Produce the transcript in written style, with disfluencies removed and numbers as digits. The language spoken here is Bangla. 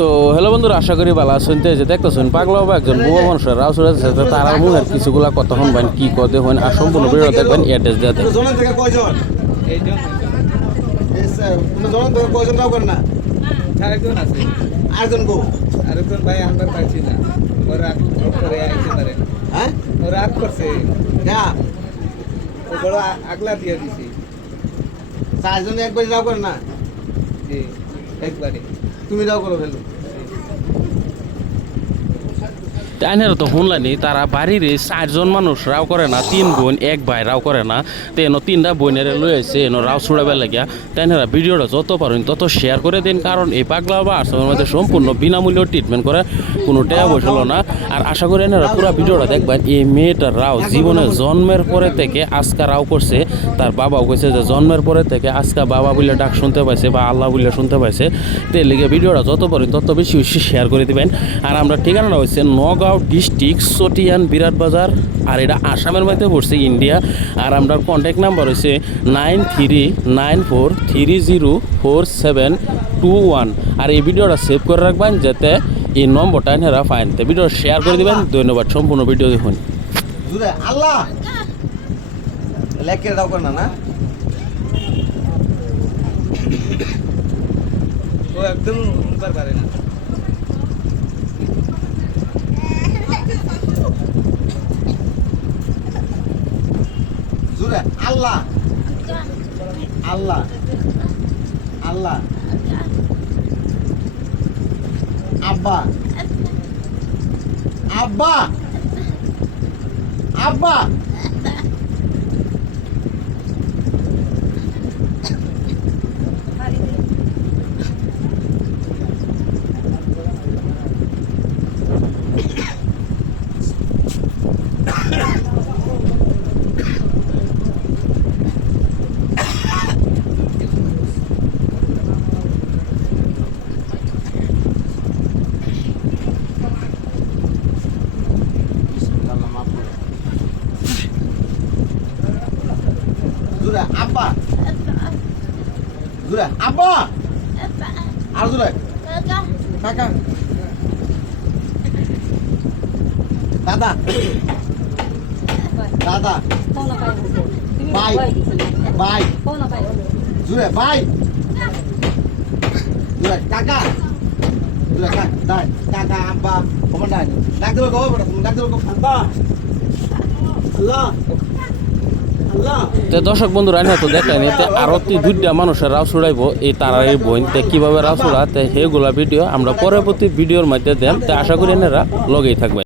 তো হ্যালো বন্ধুরা, আশা করি ভালো আছেন। যে দেখতেছেন পাগলা বাবা একজন বুয়া মানুষের রাও চলে যাচ্ছে, তারা মুখের কিছুগুলা কথা শুনবেন, কি কথা হন আর সম্পূর্ণ ভিডিও দেখবেন। অ্যাড্রেস দেওয়া দেখবেন। আরেকজন ভাই আমরা পাইছি না, ওরা করে আইতে পারে। হ্যাঁ ওরা রাগ করছে, ও বড় আগলা দিয়ে দিছি। চারজনে একবার যাও করেন না? জি একবারে। তুমি যাও করো ফেলো। তাইনেরা তো শুনলানি তারা বাড়ির 4জন মানুষ রাও করে না, 3 বোন 1 ভাই রাও করে না। তো এনো 3টা বোনের লই আসছে এনো রাও ছুড়াবে লাগিয়া। তাইনেরা ভিডিওটা যত পারেন তত শেয়ার করে দিন, কারণ এই পাগলা বা আশ্রমের মধ্যে সম্পূর্ণ বিনামূল্য ট্রিটমেন্ট করে, কোনো টাকা বসল না। আর আশা করি এনারা পুরো ভিডিওটা দেখবেন। এই মেয়েটার রাও জীবনে জন্মের পরে থেকে আজকা রাও করছে, তার বাবাও কইছে যে জন্মের পরে থেকে আজকা বাবা বলে ডাক শুনতে পাইছে বা আল্লাহ বলে শুনতে পাইছে। তো এর লিগে ভিডিওটা যত পারেন তত বেশি বেশি শেয়ার করে দিবেন। আর আমরা ঠিকানাটা হচ্ছে নগাঁও ডিস্ট্রিক্ট চটিয়ান বিরাট বাজার, আর এটা আসামের মধ্যে পড়ছে ইন্ডিয়া। আর আমরা কন্ট্যাক্ট নাম্বার হচ্ছে 9394304721। আর এই ভিডিওটা সেভ করে রাখবেন যাতে এই নম্বরটা এনারা ফাইন। তো ভিডিও শেয়ার করে দিবেন। ধন্যবাদ। সম্পূর্ণ ভিডিও দেখুন। আল্লাহ লেখকে দাও কর না ও একদম উনবার পারে না। আল্লাহ আল্লাহ আল্লাহ আব্বা আব্বা আব্বা Apa? Zura, apa? Ar Zura. Kakak. Dada. Dada. Bye. Bye. Zura, bye. Zura, kakak. Zura, kakak. Kakak apa? Komandan. Dak dulu kau, dak dulu kau. Apa? Allah. তো দর্শক বন্ধুরা তো দেখেন, এতে আরো 2টা মানুষের রাও ছুড়াইবো এই তারা এই বোন। তো কিভাবে রাও ছুড়া সেগুলা ভিডিও আমরা পরবর্তী ভিডিওর মধ্যে দেন। তো আশা করি এনারা লগেই থাকবে।